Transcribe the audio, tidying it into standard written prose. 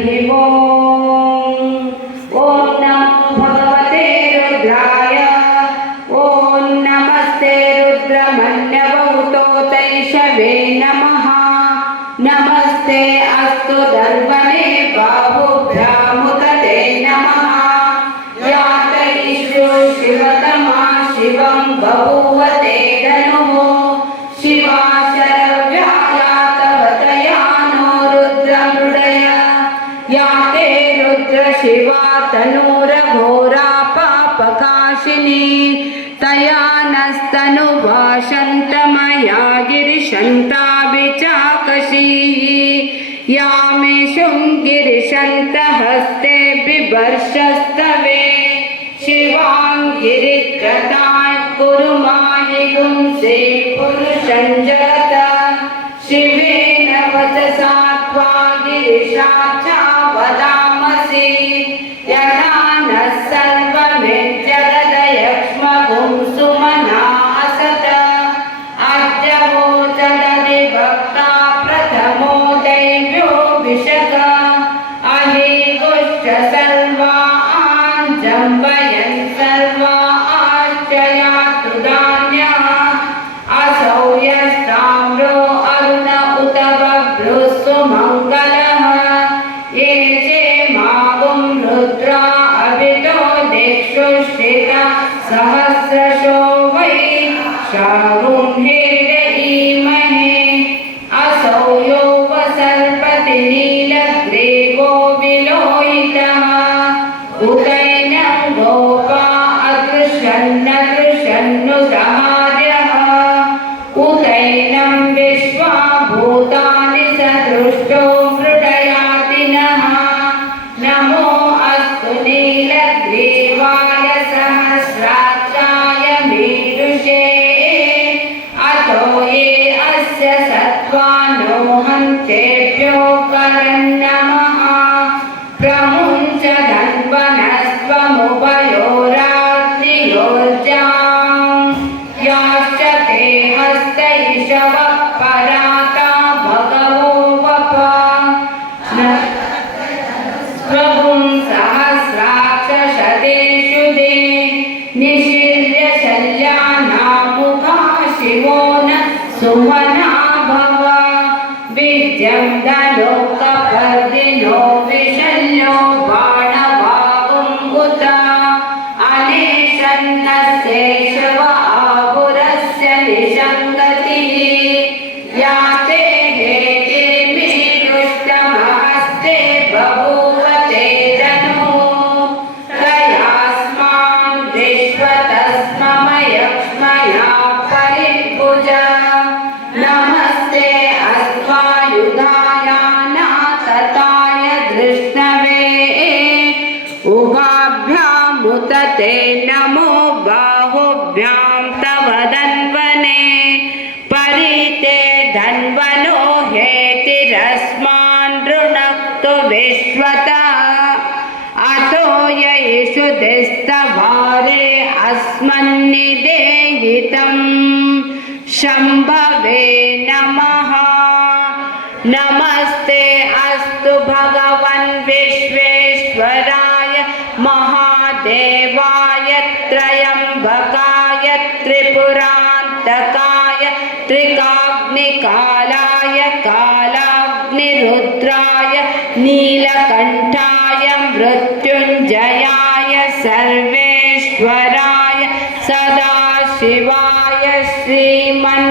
ओम नमो भगवते रुद्राय। ओम नमस्ते रुद्रमन्यवहुतोतैषवे नमः। नमस्ते अस्तु दर्पणे बाहुभ्यामुदते नमः। यातयिषु शिवतमा शिवं बभूवते धनुः। शिवा शरव्या यातवतया नो रुद्रमृडय। याते रुद्र शिवा तनूरघोरा पापकाशिनी। तया नस्तनुभाषन्तमया गिरिशन्ताभिचाकशीः। या मे शृङ्गिरिशन्तहस्ते बिभर्षस्तवे। शिवां गिरित्रतां कुरु माहि गुंसे पुरुषं जगत। शिवेन वचसा त्वा गिरिशाचा वदामसि। यदा नः सर्वमिज्जगदयक्ष्मगुं सुमना असत। अद्यवोचदधिभक्ता प्रथमो दैव्यो विशक। अहेगुश्च सर्वा जम्बयन् सर्वा आश्चर्यातु धान्यः। असौ यस्ताम्रो अरुण उत बभ्रुः मङ्गलः। ये चे मागुं रुद्रा अभितो दिक्षुश्रिता सहस्रशो वै शागुं हेरयीमहे। असौ यो वसर्पति नीलग्रीवो विलोहितः। उदैनं गोपा अदृशन्नदृशन्नुदार्यः। उदैनं विश्वा भूतानि सदृष्टो मृडयातिनः। नमो अस्तु नीलग्रीवाय सहस्राक्षाय मीदुषे। अतो ये अस्य सत्त्वानो हन्तेभ्यो परन्नमः। प्रमुञ्च धन्वनस्त्वमुभयोराग्नियोर्जां। याश्च ते हस्तैषवः पराता भगवो वप। प्रभुं सहस्राक्षशतेषु दे। निशीर्य शल्यानामुखा शिवो न सुमना भव। विद्यं धनुकपर्दिनो विशल्यो बाणवागुं उत। अनेशन्नस्यैषव आहुरस्य निषङ्गतिः। याते हेतिर्मीदुष्टमहस्ते बभूवते धनुः। तयास्मां विश्वतस्ममयक्ष्मया परिभुज। नमस्ते अस्त्वायुधाय नातताय धृष्णवे। उभाभ्यामुदते नमो बाहुभ्यां तव धन्वने। परिते धन्वनो हेतिरस्मान् ऋणक्तु विश्वतः। अतो यैषु दिस्तवारे अस्मन्निदेहितं। शम्भवे नमः। नमस्ते अस्तु भगवन् विश्वेश्वराय महादेवाय त्र्यम्बकाय त्रिपुरान्तकाय त्रिकाग्निकालाय कालाग्निरुद्राय नीलकण्ठाय मृत्युञ्जयाय सर्वेश्वराय सदाशिवाय श्रीमन्महादेवाय